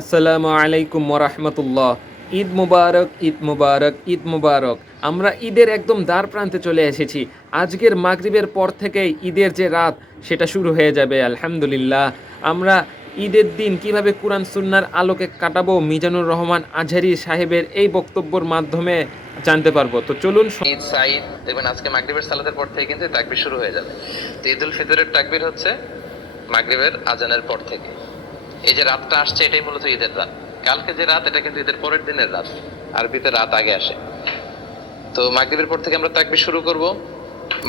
আসসালামু আলাইকুম ওরহমতুল্লাহ। ঈদ মুবারক, ঈদ মুবারক, ঈদ মুবারক। আমরা ঈদের একদম দ্বার প্রান্তে চলে এসেছি। আজকের মাগরিবের পর থেকেই ঈদের যে রাত সেটা শুরু হয়ে যাবে আলহামদুলিল্লাহ। আমরা ঈদের দিন কিভাবে কুরআন সুন্নাহর আলোকে কাটাবো মিজানুর রহমান আজহারী সাহেবের এই বক্তব্যের মাধ্যমে জানতে পারবো। তো চলুন। ঈদ সাঈদ দেখবেন আজকে মাগরিবের সালাতের পর থেকে কিন্তু তাকবীর শুরু হয়ে যাবে। তো ঈদুল ফিতরের তাকবীর হচ্ছে মাগরিবের আজানের পর থেকে। এই যে রাতটা আসছে এটাই মূলত ঈদের রাত। কালকে যে রাত এটা কিন্তু ঈদের পরের দিনের রাত, আরবিতে রাত আগে আসে। তো মাগরিবের পর থেকে আমরা তাকবীর শুরু করব।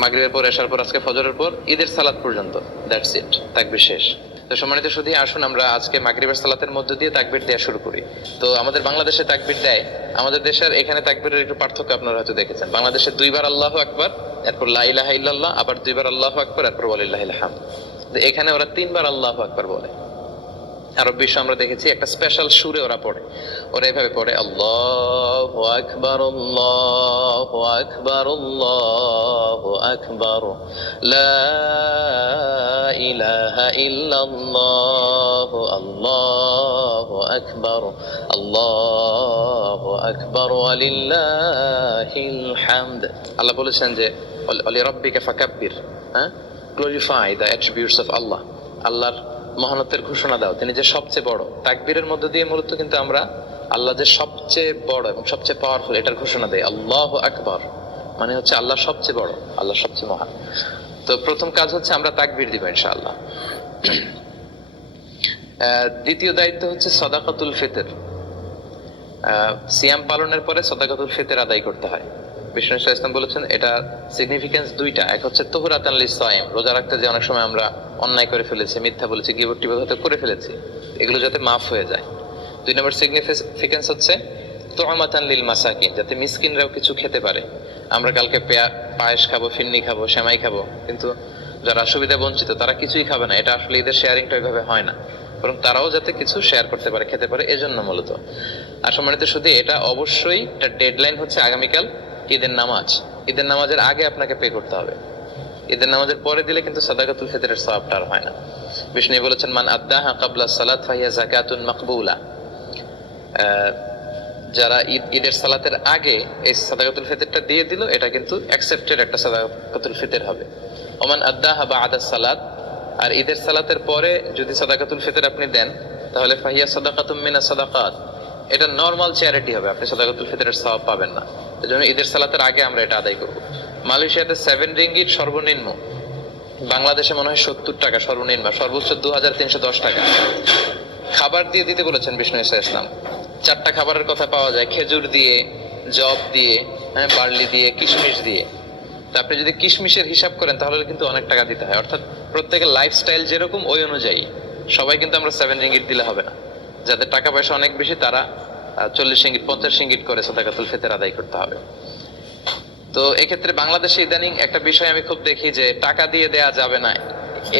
মাগরিবের পর এশার পর আজকে ফজরের পর ঈদের সালাত পর্যন্ত, দ্যাটস ইট, তাকবীর শেষ। তো সম্মানিত শুধু আসুন আমরা আজকে মাগরিবের সালাতের মধ্য দিয়ে তাকবীর দেওয়া শুরু করি। তো আমাদের বাংলাদেশে তাকবীর দেয়, আমাদের দেশের এখানে তাকবীরের একটু পার্থক্য আপনারা হয়তো দেখেছেন। বাংলাদেশে দুইবার আল্লাহু আকবার, এরপর লা ইলাহা ইল্লাল্লাহ, আবার দুইবার আল্লাহু আকবার, এরপর ওয়ালিল্লাহিল হামদ। এখানে ওরা তিনবার আল্লাহু আকবার বলে। আরব বিশ্ব আমরা দেখেছি একটা স্পেশাল সুরে ওরা পড়ে, ওরা এভাবে পড়ে আল্লাহু আকবার, আল্লাহু আকবার, আল্লাহু আকবার, লা ইলাহা ইল্লাল্লাহ, আল্লাহু আকবার, আল্লাহু আকবার, ওয়ালিল্লাহিল হামদ। আল্লাহ বলেছেন যে ওয়ালি রাব্বিকা ফাকাব্বির, গ্লোরিফাই দ্য অ্যাট্রিবিউটস অফ আল্লাহ, আল্লাহর মহানতের ঘোষণা দাও, তিনি যে সবচেয়ে বড়। তাকবীরের মধ্য দিয়ে মূলত কিন্তু আমরা আল্লাহ যে সবচেয়ে বড় এবং সবচেয়ে পাওয়ারফুল এটার ঘোষণা দেই। আল্লাহু আকবার মানে হচ্ছে আল্লাহ সবচেয়ে বড়, আল্লাহ সবচেয়ে মহান। তো প্রথম কাজ হচ্ছে আমরা তাকবীর দিব ইনশাআল্লাহ। দ্বিতীয় দায়িত্ব হচ্ছে সাদাকাতুল ফিতর। সিয়াম পালনের পরে সাদাকাতুল ফিতর আদায় করতে হয়। বিষ্ণু ইসলাম বলেছেন এটা সিগনিফিকেন্স দুইটা, এক হচ্ছে তুহরাতান লিসাইম, রোজা রাখতে যে অনেক সময় আমরা অন্যায় করে ফেলেছি, মিথ্যা বলেছি, গীবত টিবত হয়তো করে ফেলেছি, এগুলো যাতে মাফ হয়ে যায়। দুই নম্বর সিগনিফিকেন্স হচ্ছে তুআমাতান লিল মাসাকিন, যাতে মিসকিনরাও কিছু খেতে পারে। আমরা কালকে পায়েস খাবো, ফিন্নি খাবো, সেমাই খাবো, কিন্তু যারা সুবিধা বঞ্চিত তারা কিছুই খাবে না। এটা আসলে ঈদের শেয়ারিংটা ওইভাবে হয় না, বরং তারাও যাতে কিছু শেয়ার করতে পারে, খেতে পারে, এজন্য মূলত। আর সম্মানিত শুধু এটা অবশ্যই এটা ডেডলাইন হচ্ছে আগামীকাল ঈদের নামাজ। ঈদের নামাজের আগে আপনাকে পে করতে হবে। ঈদের নামাজের পরে দিলে কিন্তু সাদাকাতুল ফিতরের সওয়াবটা আর হয় না। বিষ্ণু বলেছেন মান আদ্দাহা ক্বাবলা সালাত ফাহিয়া যাকাতুন মাকবুলা। যারা ঈদের সালাতের আগে এই সাদাকাতুল ফিতরটা দিয়ে দিল এটা কিন্তু অ্যাকসেপ্টেড একটা সাদাকাতুল ফিতর হবে। ওমান আদ্দাহা বা'দা সালাত, আর ঈদের সালাতের পরে যদি সাদাকাতুল ফিতর আপনি দেন তাহলে ফাহিয়া সাদাকাতুম মিনাস সাদাকাত, এটা নরমাল চ্যারিটি হবে, আপনি সাদাকাতুল ফিতরের সওয়াব পাবেন না। এজন্য ঈদের সালাতের আগে আমরা এটা আদায় করব। মালয়েশিয়াতে 7 রিঙ্গিট সর্বনিম্ন, বাংলাদেশে মনে হয় 70 টাকা সর্বনিম্ন, সর্বোচ্চ 2310 টাকা। খাবার দিয়ে দিতে বলেছেন বিষ্ণু ইসলাম। 4টা খাবারের কথা পাওয়া যায়, খেজুর দিয়ে, জব দিয়ে, বার্লি দিয়ে, কিশমিশ দিয়ে। তা আপনি যদি কিশমিশের হিসাব করেন তাহলে কিন্তু অনেক টাকা দিতে হয়। অর্থাৎ প্রত্যেকের লাইফস্টাইল যেরকম ওই অনুযায়ী সবাই কিন্তু আমরা 7 রিঙ্গিট দিলে হবে না। যাদের টাকা পয়সা অনেক বেশি তারা 40 রিঙ্গিট 50 রিঙ্গিট করে সাদাকাতুল ফিতর আদায় করতে হবে। তো এক্ষেত্রে বাংলাদেশে ইদানিং একটা বিষয় আমি খুব দেখি যে টাকা দিয়ে দেয়া যাবে না,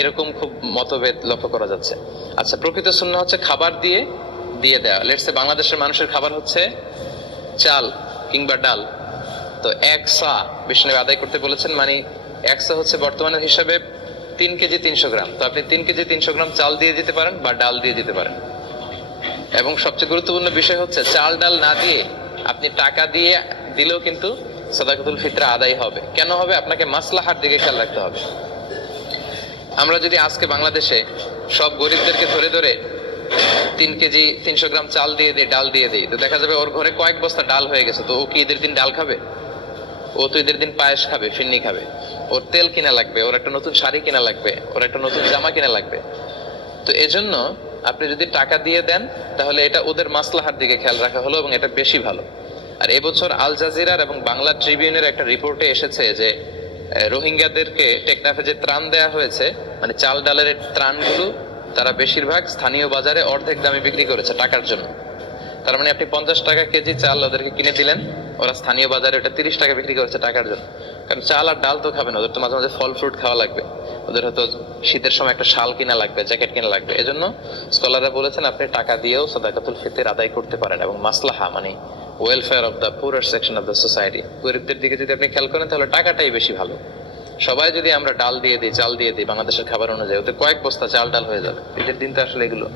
এরকম খুব মতভেদ লক্ষ্য করা যাচ্ছে। আচ্ছা, প্রকৃত সুন্নাহ হচ্ছে খাবার দিয়ে দিয়ে দেওয়া। লেটস সে বাংলাদেশের মানুষের খাবার হচ্ছে চাল কিংবা ডাল, তো 1 সা বিষ্ণু আদায় করতে বলেছেন, মানে 1 সা হচ্ছে বর্তমানের হিসাবে 3 কেজি 300 গ্রাম। তো আপনি 3 কেজি 300 গ্রাম চাল দিয়ে দিতে পারেন বা ডাল দিয়ে দিতে পারেন। এবং সবচেয়ে গুরুত্বপূর্ণ বিষয় হচ্ছে চাল ডাল না দিয়ে আপনি টাকা দিয়ে দিলেও কিন্তু সাদাকাতুল ফিতর আদায় হবে। কেন হবে? আপনাকে মাসলাহার দিকে খেয়াল রাখতে হবে। আমরা যদি আজকে বাংলাদেশে সব গরিবদেরকে ধরে ধরে 3 কেজি 300 গ্রাম চাল দিয়ে দিই, ডাল দিয়ে দিই, তো দেখা যাবে ওর ঘরে কয়েক বস্তা ডাল হয়ে গেছে। তো ও কি ঈদের দিন ডাল খাবে? ও তো ঈদের দিন পায়েস খাবে, ফিন্নি খাবে, ওর তেল কিনা লাগবে, ওর একটা নতুন শাড়ি কিনা লাগবে, ওর একটা নতুন জামা কিনা লাগবে। তো এজন্য আপনি যদি টাকা দিয়ে দেন তাহলে এটা ওদের মাসলাহার দিকে খেয়াল রাখা হলো এবং এটা বেশি ভালো। আর এবছর আল জাজিরার এবং বাংলা ট্রিবিউনের একটা রিপোর্টে এসেছে যে রোহিঙ্গাদেরকে টেকনাফে যে ত্রাণ দেয়া হয়েছে, মানে চাল ডালের ত্রাণগুলো তারা বেশিরভাগ স্থানীয় বাজারে অর্ধেক দামে বিক্রি করেছে টাকার জন্য। তার মানে আপনি 50 টাকা কেজি চাল ওদেরকে কিনে দিলেন, ওরা স্থানীয় বাজারে ওটা 30 টাকা বিক্রি করেছে টাকার জন্য। কারণ চাল আর ডাল তো খাবে না, ওদের তো মাঝে মাঝে ফল ফ্রুট খাওয়া লাগবে, ওদের হয়তো শীতের সময় একটা শাল কিনা লাগবে, জ্যাকেট কিনা লাগবে। এজন্য স্কলাররা বলেছেন আপনি টাকা দিয়েও সাদাকাতুল ফিতর আদায় করতে পারেন। এবং মাসলাহা মানে welfare of the poorer section of the society, গরিবদের দিকে যদি আপনি খেয়াল করেন তাহলে টাকাটাই বেশি ভালো। সবাই যদি আমরা ডাল দিয়ে দিই, চাল দিয়ে দিই বাংলাদেশের খাবার অনুযায়ী, ওতে কয়েক বস্তা চাল ডাল হয়ে যাবে। ঈদের দিন তো আসলে এগুলো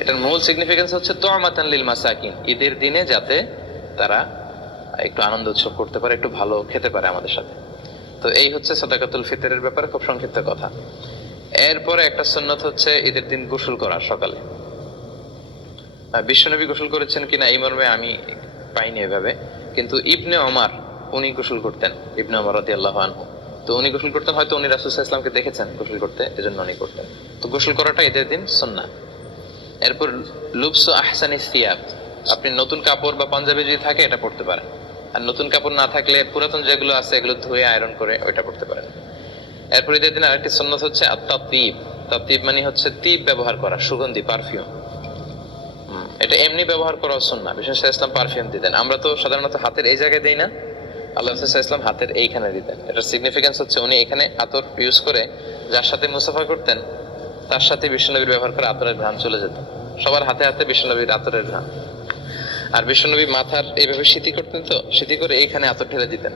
এটার মূল সিগনিফিকেন্স হচ্ছে তুআমাতান লিল মাসাকিন, ঈদের দিনে যাতে তারা একটু আনন্দ উৎসব করতে পারে, একটু ভালো খেতে পারে আমাদের সাথে। তো এই হচ্ছে সাদাকাতুল ফিতরের ব্যাপারে খুব সংক্ষিপ্ত কথা। এরপরে একটা সুন্নত হচ্ছে ঈদের দিন গোসল করা সকালে। বিশ্বনবী গোসল করেছেন কিনা এই মর্মে আমি পাইনি এভাবে, কিন্তু ইবনে ওমর উনি গোসল করতেন, ইবনে ওমর রাদিয়াল্লাহু আনহু। তো উনি গোসল করতেন, হয়তো উনি রাসূল সাল্লাল্লাহু আলাইহি ওয়াসাল্লামকে দেখেছেন গোসল করতে, এজন্য উনি করতেন। তো গোসল করাটা ঈদের দিন সুন্নাহ। এরপর লুবসু আহসানি সিয়াব, আপনি নতুন কাপড় বা পাঞ্জাবি যদি থাকে এটা পরতে পারেন, আর নতুন কাপড় না থাকলে পুরাতন যেগুলো আছে এগুলো ধুয়ে আয়রন করে ওইটা পরতে পারেন। এরপর ঈদের দিন আরেকটি সুন্নাত হচ্ছে আত-তাতিব। তাতিব মানে হচ্ছে তিব ব্যবহার করা, সুগন্ধি, পারফিউম। এটা এমনি ব্যবহার করা সুন্নাহ। বিশেষ করে ইসলাম পারফিউম দিতেন, আমরা তো সাধারণত হাতের এই জায়গায় দেই না, আল্লাহ ইসলাম হাতের এইখানে দিতেন। এটার সিগনিফিকেন্স হচ্ছে উনি এখানে আতর ইউজ করে যার সাথে মুসাফা করতেন তার সাথে বিশ্বনবীর ব্যবহার করে আতরের ঘ্রাণ চলে যেত। সবার হাতে হাতে বিশ্বনবীর আতরের ঘ্রাণ। আর বিশ্বনবী মাথার এইভাবে সিঁথি করতেন, তো সিঁথি করে এইখানে আতর ঢেলে দিতেন,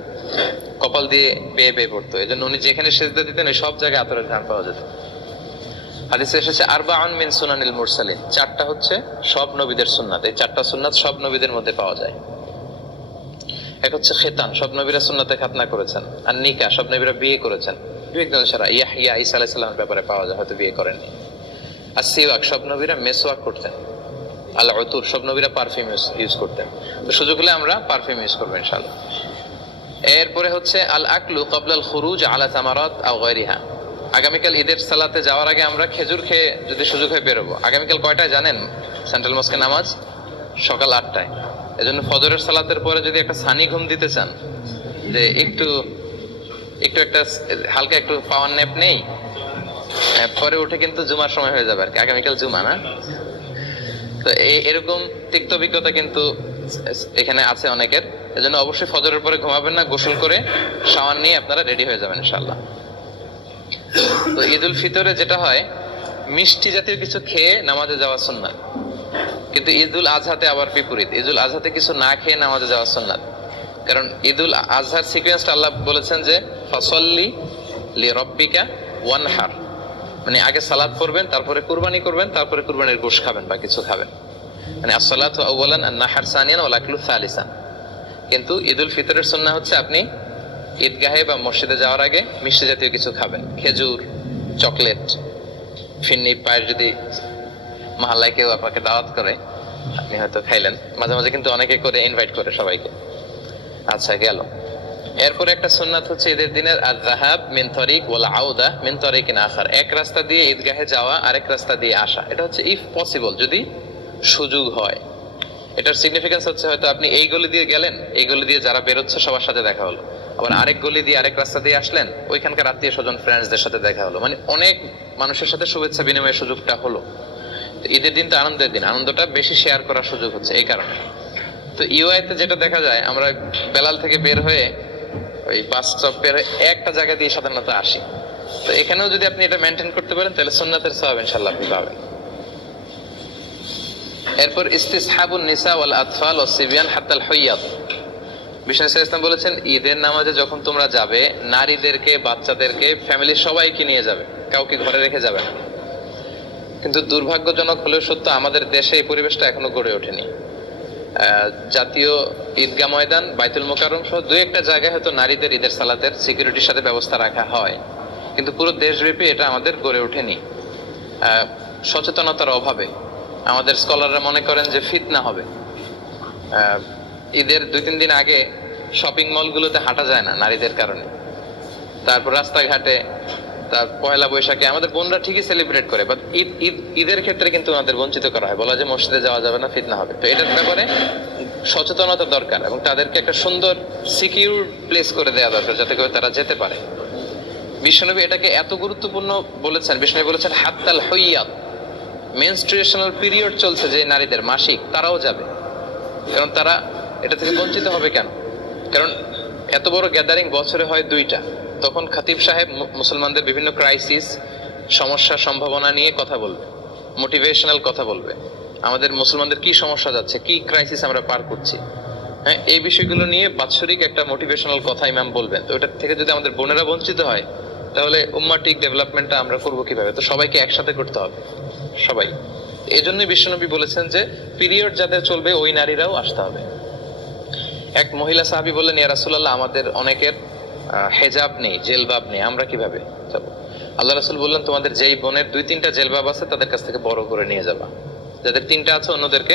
কপাল দিয়ে বেয়ে বেয়ে পড়তো। এই জন্য উনি যেখানে সেজদা দিতেন ওই সব জায়গায় আতরের ঘ্রাণ পাওয়া যেত। হাদিসে এসেছে আরবাউন মিন সুনানিল মুরসালিন, চারটা হচ্ছে সব নবীদের সুন্নাত। এই চারটা সুন্নাত সব নবীদের মধ্যে পাওয়া যায়। এক হচ্ছে খেতান, সব নবীরা সুন্নাতে খাতনা করেছেন। আর নিকা, সব নবীরা বিয়ে করেছেন, দুই একজন ছাড়া। ইয়াহইয়া ঈসা আলাইহিস সালামের ব্যাপারে পাওয়া যায়, হয়তো বিয়ে করেননি। আর সিওয়াক, সব নবীরা মেসওয়াক করতেন। আল উতুর, সব নবীরা পারফিউম ইউজ করতেন। তো সুযোগ হলে আমরা পারফিউম ইউজ করবো ইনশাআল্লাহ। এরপরে হচ্ছে আল আকলু ক্বাবলাল খুরুজ আলা তামারাত আও গায়রিহা, আগামীকাল ঈদের সালাতে যাওয়ার আগে আমরা খেজুর খেয়ে যদি সুযোগ হয় বেরোবো। আগামীকাল কয়টায় জানেন সেন্ট্রাল মস্কে নামাজ? সকাল 8টায়। এজন্য ফজরের সালাতের পরে যদি একটা সানি ঘুম দিতে চান, যে একটু একটা হালকা একটু পাওয়ার ন্যাপ নেই, পরে উঠে কিন্তু জুমার সময় হয়ে যাবে আর কি, আগামীকাল জুমা না। তো এরকম তিক্ত অভিজ্ঞতা কিন্তু এখানে আছে অনেকের। এজন্য অবশ্যই ফজরের পরে ঘুমাবেন না, গোসল করে শাওয়ার নিয়ে আপনারা রেডি হয়ে যাবেন ইনশাআল্লাহ। তো ঈদুল ফিতরে যেটা হয়, মিষ্টি জাতীয় কিছু খেয়ে নামাজে যাওয়া সুন্নাত। কিন্তু ঈদুল আজহাতে আবার বিপরীত, ঈদুল আজহাতে কিছু না খেয়ে নামাজে যাওয়া সুন্নাত। কারণ ঈদুল আজহার সিকোয়েন্সটা আল্লাহ বলেছেন যে ফাসাল্লি লিরাব্বিকা ওয়ানহার, মানে আগে সালাত পড়বেন, তারপরে কুরবানি করবেন, তারপরে কুরবানির গোশত খাবেন বা কিছু খাবেন। মানে আসসালাতু আউওয়ালান আন-নাহর সানিয়ান ওয়াল আকলু সালিসান। কিন্তু ঈদুল ফিতরের সুন্নাহ হচ্ছে আপনি ঈদগাহে বা মসজিদে যাওয়ার আগে মিষ্টি জাতীয় কিছু খাবেন, খেজুর, চকলেট, ফিন্নি, পায়ের যদি মহল্লায় কেউ আপনাকে দাওয়াত করে আপনি হয়তো খাইলেন, মাঝে মাঝে কিন্তু অনেকে করে ইনভাইট করে সবাইকে। আচ্ছা গেল। এরপরে একটা সুন্নাত হচ্ছে ঈদের দিনের আয-যাহাব মিন তারিক ওয়াল আউদা মিন তারিকিন আখার, এক রাস্তা দিয়ে ঈদগাহে যাওয়া, আরেক রাস্তা দিয়ে আসা। এটা হচ্ছে ইফ পসিবল, যদি সুযোগ হয়। এটার সিগনিফিকেন্স হচ্ছে হয়তো আপনি এই গলি দিয়ে গেলেন, এই গলি দিয়ে যারা বেরোচ্ছে সবার সাথে দেখা হলো, আবার আরেক গলি দিয়ে আরেক রাস্তা দিয়ে আসলেন, ওইখানকার আত্মীয় স্বজন ফ্রেন্ডসদের সাথে দেখা হলো, মানে অনেক মানুষের সাথে শুভেচ্ছা বিনিময়ের সুযোগটা হলো। ঈদের দিন তো আনন্দের দিন, আনন্দটা বেশি শেয়ার করার সুযোগ হচ্ছে এই কারণে। তো ইউআইতে যেটা দেখা যায়, আমরা বেলাল থেকে বের হয়ে ওই বাস স্টপ বের হয়ে একটা জায়গা দিয়ে সাধারণত আসি। তো এখানেও যদি আপনি এটা মেনটেন করতে পারেন তাহলে সুন্নাতের সওয়াব ইনশাআল্লাহ আপনি পাবেন। এরপর ইস্তিসহাবুন নিসা ওয়াল আতফাল ওয়াস সিবিয়ান হাত্তাল হুইয়াদ, বিষ্ণু ইসলাম বলেছেন ঈদের নামাজে যখন তোমরা যাবে, নারীদেরকে, বাচ্চাদেরকে, ফ্যামিলির সবাইকে নিয়ে যাবে, কাউকে ঘরে রেখে যাবে না। কিন্তু দুর্ভাগ্যজনক হলেও সত্য, আমাদের দেশে এই পরিবেশটা এখনো গড়ে ওঠেনি। জাতীয় ঈদগাহ ময়দান, বাইতুল মোকাররম সহ দুই একটা জায়গায় হয়তো নারীদের ঈদের সালাতের সিকিউরিটির সাথে ব্যবস্থা রাখা হয়, কিন্তু পুরো দেশব্যাপী এটা আমাদের গড়ে ওঠেনি সচেতনতার অভাবে। আমাদের স্কলাররা মনে করেন যে ফিতনা হবে। ঈদের 2-3 দিন আগে শপিং মলগুলোতে হাঁটা যায় না নারীদের কারণে, তারপর রাস্তাঘাটে, তার পয়লা বৈশাখে আমাদের বোনরা ঠিকই সেলিব্রেট করে, বাট ঈদের ক্ষেত্রে কিন্তু ওনাদের বঞ্চিত করা হয়, বলা যে মসজিদে যাওয়া যাবে না, ফিতনা হবে। তো এটার ব্যাপারে সচেতনতা দরকার এবং তাদেরকে একটা সুন্দর সিকিউর প্লেস করে দেওয়া দরকার যাতে করে তারা যেতে পারে। বিশ্বনবী এটাকে এত গুরুত্বপূর্ণ বলেছেন, বিশ্বনবী বলেছেন হাত্তাল হুইয়াদ, মেনস্ট্রুয়েশনাল পিরিয়ড চলছে যে নারীদের মাসিক, তারাও যাবে। কারণ তারা এটা থেকে বঞ্চিত হবে কেন? কারণ এত বড় গ্যাদারিং বছরে হয় 2টা, তখন খতিব সাহেব মুসলমানদের বিভিন্ন ক্রাইসিস, সমস্যা, সম্ভাবনা নিয়ে কথা বলবে, মোটিভেশনাল কথা বলবে, আমাদের মুসলমানদের কি সমস্যা যাচ্ছে, কি ক্রাইসিস আমরা পার করছি, হ্যাঁ, এই বিষয়গুলো নিয়ে বাৎসরিক একটা মোটিভেশনাল কথা ইমাম বলবেন। তো ওটা থেকে যদি আমাদের বোনেরা বঞ্চিত হয় তাহলে উম্মাটিক ডেভেলপমেন্টটা আমরা করবো কিভাবে? তো সবাইকে একসাথে করতে হবে, সবাই এজন্যই বিশ্বনবী বলেছেন যে পিরিয়ড যাদের চলবে ওই নারীরাও আসতে হবে। এক মহিলা সাহাবী বললেন, ইয়া রাসূলুল্লাহ, আমাদের অনেকের হেজাব নেই, জেলবাব নেই, আমরা কিভাবে যাব? আল্লাহ রাসূল বললেন, তোমাদের যেই বোনের 2-3টা জেলবাব আছে তাদের কাছ থেকে বড় করে নিয়ে যাবা, যাদের 3টা আছে অন্যদেরকে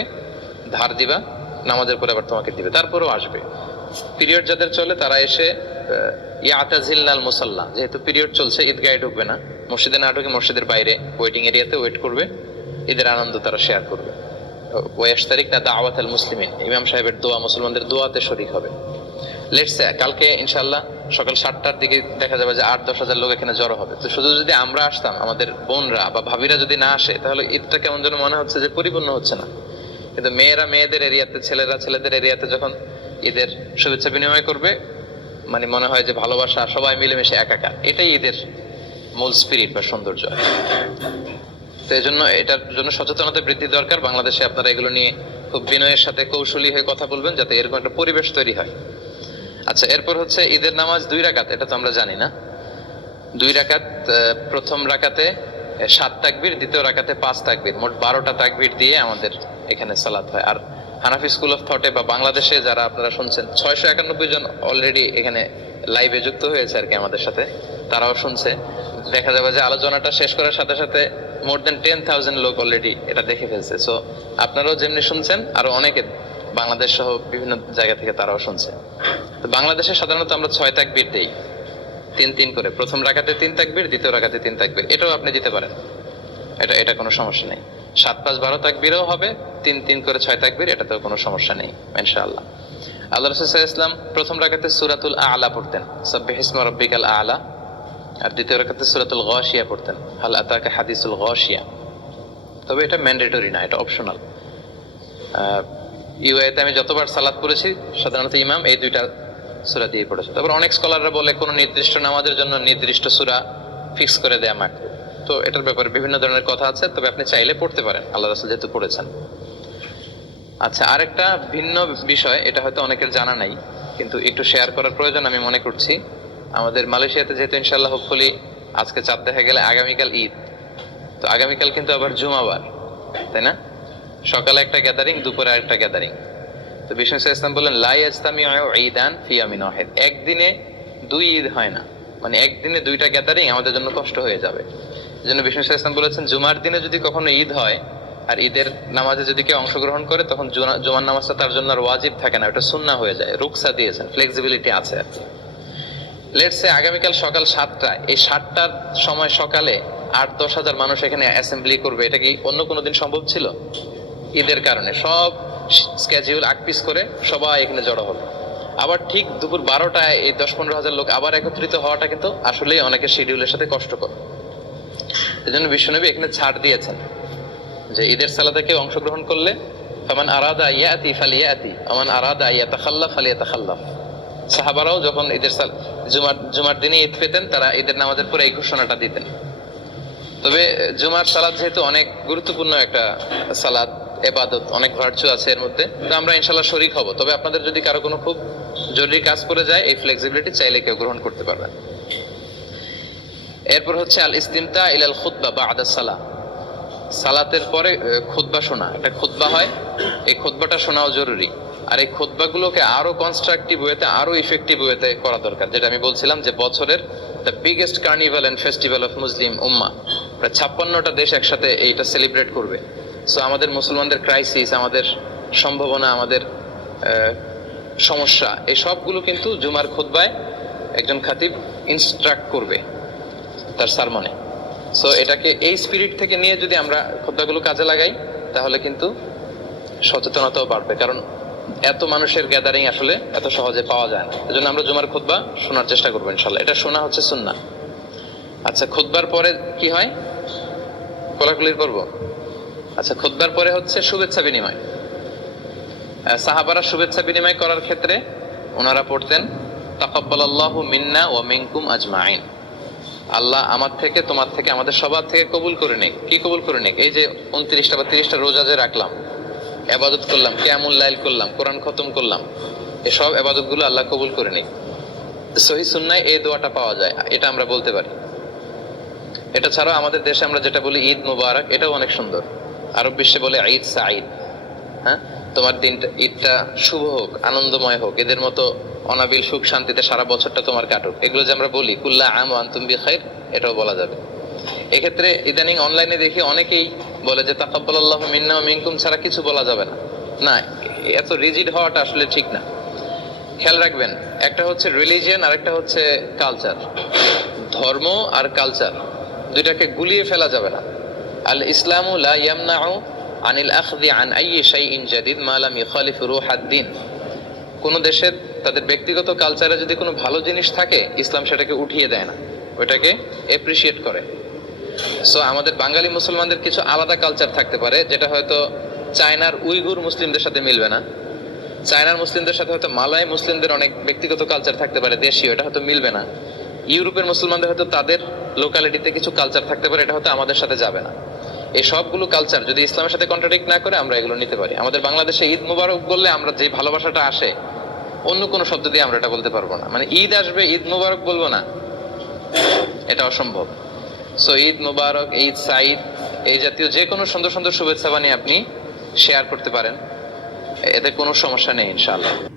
ধার দিবা, নামাজের পরে আবার তোমাকে দিবে, তারপরেও আসবে। পিরিয়ড যাদের চলে তারা এসে ইয়াতাজিলনাল মুসাল্লা, যেহেতু পিরিয়ড চলছে ঈদগাহে ঢুকবে না, মসজিদে না ঢুকে মসজিদের বাইরে ওয়েটিং এরিয়াতে ওয়েট করবে, ঈদের আনন্দ তারা শেয়ার করবে। ওয়াশতারিকনা দাওয়াতাল মুসলিমিন, ইমাম সাহেবের দোয়া, মুসলমানদের দোয়াতে শরীক হবে। লেটস সে কালকে ইনশাআল্লাহ সকাল 7টার দিকে দেখা যাবে যে 8-10 হাজার লোক এখানে জড়ো হবে। তো শুধু যদি আমরা আসতাম, আমাদের বোনরা বা ভাবিরা যদি না আসে, তাহলে ঈদটা কেমন যেন মনে হচ্ছে যে পরিপূর্ণ হচ্ছে না। কিন্তু মেয়েরা মেয়েদের এরিয়াতে, ছেলেরা ছেলেদের এরিয়াতে যখন ঈদের শুভেচ্ছা বিনিময় করবে, মানে মনে হয় যে ভালোবাসা, সবাই মিলেমিশে একাকার, এটাই ঈদের মূল স্পিরিট বা সৌন্দর্য। তো এই জন্য এটার জন্য সচেতনতা বৃদ্ধি দরকার। বাংলাদেশে আপনারা এগুলো নিয়ে খুব বিনয়ের সাথে কৌশলী হয়ে কথা বলবেন, যাতে এরকম একটা পরিবেশ তৈরি হয়। আচ্ছা, এরপর হচ্ছে ঈদের নামাজ 2 রাকাত, এটা তো আমরা জানি না। 2 রাকাত, প্রথম রাকাতে 7 তাকবীর, দ্বিতীয় রাকাতে 5 তাকবীর, মোট 12টা তাকবীর দিয়ে আমাদের এখানে সালাত হয়। আর হানাফি স্কুল অফ থটে বা বাংলাদেশে যারা আপনারা শুনছেন, 691 জন অলরেডি এখানে লাইভে যুক্ত হয়েছে আর কি আমাদের সাথে, তারাও শুনছে। দেখা যাবে যে আলোচনাটা শেষ করার সাথে সাথে মোর দেন 10,000 লোক অলরেডি এটা দেখে ফেলছে। সো আপনারাও যেমনি শুনছেন, আরো অনেকে বাংলাদেশ সহ বিভিন্ন জায়গা থেকে তারাও শুনছে। তো বাংলাদেশে সাধারণত আমরা 6 তাকবীর দেই, 3-3 করে। প্রথম রাকাতে 3 তাকবীর, দ্বিতীয় রাকাতে 3 তাকবীর, এটাও আপনি দিতে পারেন, এটা কোনো সমস্যা নেই। 7-5-12 তাকবীরও হবে, 3-3 করে 6 তাকবীর, এটাতেও কোনো সমস্যা নেই ইনশাআল্লাহ। আল্লাহ রাসূল সাল্লাল্লাহু আলাইহি ওয়াসাল্লাম প্রথম রাকাতে সূরাতুল আ'লা পড়তেন, সাব্বিহিসমা রাব্বিকাল আ'লা, আর দ্বিতীয় রাকাতে সূরাতুল গাশিয়া পড়তেন, হাল আতাকা হাদিসুল গাশিয়া। তবে এটা ম্যান্ডেটরি না, এটা অপশনাল। ইউএতে আমি যতবার সালাত পড়েছি সাধারণত ইমাম এই 2টা সূরা দিয়ে পড়েছে। তারপর অনেক স্কলাররা বলে কোন নির্দিষ্ট নামাজের জন্য নির্দিষ্ট সূরা ফিক্স করে দেয়া মাকরুহ। তো এটার ব্যাপারে বিভিন্ন ধরনের কথা আছে, তবে আপনি চাইলে পড়তে পারেন, আল্লাহ রাসূল যেহেতু পড়েছেন। আচ্ছা, আরেকটা ভিন্ন বিষয়, এটা হয়তো অনেকের জানা নাই, কিন্তু একটু শেয়ার করার প্রয়োজন আমি মনে করছি। আমাদের মালয়েশিয়াতে যেহেতু ইনশাআল্লাহ হোপফুলি আজকে চাঁদ দেখা গেলে আগামীকাল ঈদ, তো আগামীকাল কিন্তু আবার জুমাবার, তাই না? সকালে একটা গ্যাদারিং, দুপুরে আরেকটা গ্যাদারিং। তো বিষ্ণু ইসলাম বললেন, লা ইয়াজতামিউ ঈদান ফি ইয়ামিন ওয়াহিদ, একদিনে 2 ঈদ হয় না, মানে একদিনে 2টা গ্যাদারিং আমাদের জন্য কষ্ট হয়ে যাবে। এজন্য বিষ্ণু ইসলাম বলেছেন, জুমার দিনে যদি কখনো ঈদ হয় আর ঈদের নামাজে যদি কেউ অংশগ্রহণ করে, তখন জুমার নামাজটা তার জন্য আর ওয়াজিব থাকে না, ওটা সুন্নাহ হয়ে যায়। রুকসা দিয়েছেন, ফ্লেক্সিবিলিটি আছে আর কি। লেটস সে আগামীকাল সকাল 7টায়, এই 7টার সময় সকালে 8-10 হাজার মানুষ এখানে অ্যাসেম্বলি করবে, এটা কি অন্য কোনো দিন সম্ভব ছিল? ঈদের কারণে সব স্কেডিউল আকপিস করে সবাই এখানে জড়ো হবে। আবার ঠিক দুপুর 12টায় এই 10-15 হাজার লোক আবার একত্রিত হওয়াটা কিন্তু আসলেই অনেকের শিডিউলের সাথে কষ্টকর। এজন্য বিশ্বনবী এখানে ছাড় দিয়েছেন যে ঈদের সালাতে কেউ অংশগ্রহণ করলে ফামান আরাদা ইয়াতি ফালিয়াতি ওমান আরাদা ইয়াতাখাল্লাফ ফালিয়াতাখাল্লাফ। সাহাবারাও যখন ঈদের জুমার দিনে ঈদ পেতেন, তারা ঈদের নামাজের পরে এই ঘোষণাটা দিতেন। তবে জুমার সালাত যেহেতু অনেক গুরুত্বপূর্ণ একটা সালাত, ইবাদত, অনেক ভার্চু আছে এর মধ্যে, তো আমরা ইনশাআল্লাহ শরীক হব। তবে আপনাদের যদি কারো কোনো খুব জরুরি কাজ পড়ে যায়, এই ফ্লেক্সিবিলিটি চাইলে কেউ গ্রহণ করতে পারবেন। এরপর হচ্ছে আল ইস্তিমতা ইলাল খুতবা বা'দা সালাহ, সালাতের পরে খুতবা শোনা। একটা খুতবা হয়, এই খুতবাটা শোনাও জরুরি। আর এই খুতবাগুলোকে আরো কনস্ট্রাকটিভ ওয়েতে, আরো ইফেক্টিভ ওয়েতে করা দরকার। যেটা আমি বলছিলাম যে বছরের the biggest carnival and festival of Muslim উম্মাহ, প্রায় 56টা দেশ একসাথে এইটা সেলিব্রেট করবে। সো আমাদের মুসলমানদের ক্রাইসিস, আমাদের সম্ভাবনা, আমাদের সমস্যা, এই সবগুলো কিন্তু জুমার খুতবায় একজন খাতিব ইনস্ট্রাক্ট করবে তার সারমনে। সো এটাকে এই স্পিরিট থেকে নিয়ে যদি আমরা খুতবাগুলো কাজে লাগাই, তাহলে কিন্তু সচেতনতাও বাড়বে। কারণ এত মানুষের গ্যাদারিং আসলে এত সহজে পাওয়া যায় না। এজন্য আমরা জুমার খুতবা শোনার চেষ্টা করবো ইনশাআল্লাহ। এটা শোনা হচ্ছে সুন্নাহ। আচ্ছা, খুতবার পরে কি হয়? কোলাকুলির পর্ব। আচ্ছা, খুতবার পরে হচ্ছে শুভেচ্ছা বিনিময়। সাহাবারা শুভেচ্ছা বিনিময় করার ক্ষেত্রে ওনারা পড়তেন, তাকাব্বালাল্লাহু মিন্না ওয়া মিনকুম আজমাইন, আল্লাহ আমার থেকে, তোমার থেকে, আমাদের সবার থেকে কবুল করে নিক। কি কবুল করে নিক? এই যে 29টা বা 30টা রোজা যে রাখলাম, ইবাদত করলাম, কিয়ামুল লাইল করলাম, কোরআন খতম করলাম, এই সব ইবাদতগুলো আল্লাহ কবুল করে নিক। সহিহ সুন্নায় এই দোয়াটা পাওয়া যায়, এটা আমরা বলতে পারি। এটা ছাড়াও আমাদের দেশে আমরা যেটা বলি ঈদ মুবারক, এটাও অনেক সুন্দর। আরব বিশ্বে বলে ঈদ সাঈদ। হ্যাঁ, তোমার দিনটা, ঈদটা শুভ হোক, আনন্দময় হোক, এদের মতো অনাবিল সুখ শান্তিতে সারা বছরটা তোমার কাটুক, এগুলো যে আমরা বলি কুল্লা আম ওয়া আনতুম বিখাইর, এটাও বলা যাবে। এক্ষেত্রে ইদানিং অনলাইনে দেখি অনেকেই বলে যে তাকাব্বালাল্লাহু মিন্না ওয়া মিনকুম ছাড়া কিছু বলা যাবে না। না, এত রিজিড হওয়াটা আসলে ঠিক না। খেয়াল রাখবেন, একটা হচ্ছে রিলিজিয়ন আর একটা হচ্ছে কালচার। ধর্ম আর কালচার দুইটাকে গুলিয়ে ফেলা যাবে না। আল ইসলামু লা ইয়ামনাউ আনিল আখযি আন আইয়ি শাইইন জাদিদ মা লাম ইখালিফ রূহাদ-দ্বীন। কোন দেশের তাদের ব্যক্তিগত কালচারে যদি কোনো ভালো জিনিস থাকে, ইসলাম সেটাকে উঠিয়ে দেয় না, ওইটাকে এপ্রিসিয়েট করে। সো আমাদের বাঙালি মুসলমানদের কিছু আলাদা কালচার থাকতে পারে, যেটা হয়তো চায়নার উইগুর মুসলিমদের সাথে মিলবে না। চায়নার মুসলিমদের সাথে হয়তো মালয় মুসলিমদের অনেক ব্যক্তিগত কালচার থাকতে পারে, দেশীয়, এটা হয়তো মিলবে না। ইউরোপের মুসলমানদের হয়তো তাদের লোকালিটিতে কিছু কালচার থাকতে পারে, এটা হয়তো আমাদের সাথে যাবে না। এই সবগুলো কালচার যদি ইসলামের সাথে কন্ট্রাডিক্ট না করে, আমরা এগুলো নিতে পারি। আমাদের বাংলাদেশে ঈদ মুবারক বললে আমরা যে ভালোবাসাটা আসে, অন্য কোনো শব্দ দিয়ে আমরা এটা বলতে পারবো না। মানে ঈদ আসবে, ঈদ মুবারক বলবো না, এটা অসম্ভব। সো ঈদ মুবারক, ঈদ সাঈদ, এই জাতীয় যে কোনো সুন্দর সুন্দর শুভেচ্ছা বানিয়ে আপনি শেয়ার করতে পারেন, এতে কোনো সমস্যা নেই ইনশাআল্লাহ।